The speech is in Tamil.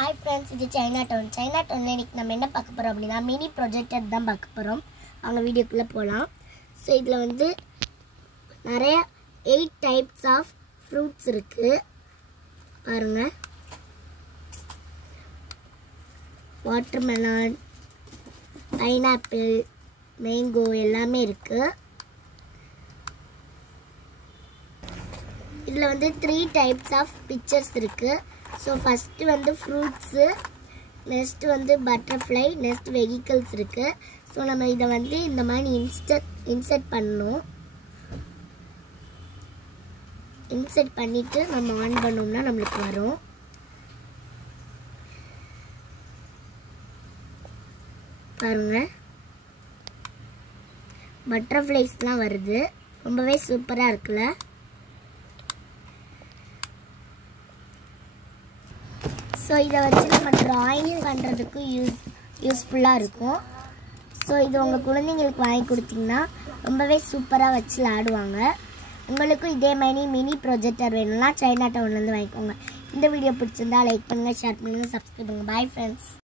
Hi friends, இது Chinatown. Chinatownல இன்னைக்கு நம்ம என்ன பார்க்க போறோம் அப்படினா மினி ப்ரொஜெக்டர் தான் பார்க்க போறோம். வாங்க வீடியோக்குள்ள போலாம். சோ இதுல வந்து நிறைய 8 types of fruits இருக்கு. பாருங்க. வாட்டர்மெலன், பைனாப்பிள், மேங்கோ எல்லாமே இருக்கு. இதுல வந்து 3 types of pictures இருக்கு. So first வந்து fruits, next வந்து butterfly, next vehicles இருக்கு. So நம்ம இத வந்து இந்த மாதிரி insert பண்ணனும். insert பண்ணிட்டு நம்ம ஆன் பண்ணோம்னா நமக்கு வரும். பாருங்க. butterfliesலாம் வருது. ரொம்பவே சூப்பரா இருக்குல. So இத வச்சு நம்ம drawing பண்றதுக்கு யூஸ்ஃபுல்லா இருக்கும். So இது உங்க குழந்தைகளுக்கு வாங்கி கொடுத்தீங்கன்னா ரொம்பவே சூப்பரா வச்சு விளையாடுவாங்க. உங்களுக்கு இதே மாதிரி மினி ப்ரொஜெக்டர் வேணும்னா Chinatownல இருந்து வாங்கிக்கோங்க. இந்த வீடியோ பிடிச்சிருந்தா லைக் பண்ணுங்க, ஷேர் பண்ணுங்க, Subscribe பண்ணுங்க. Bye friends.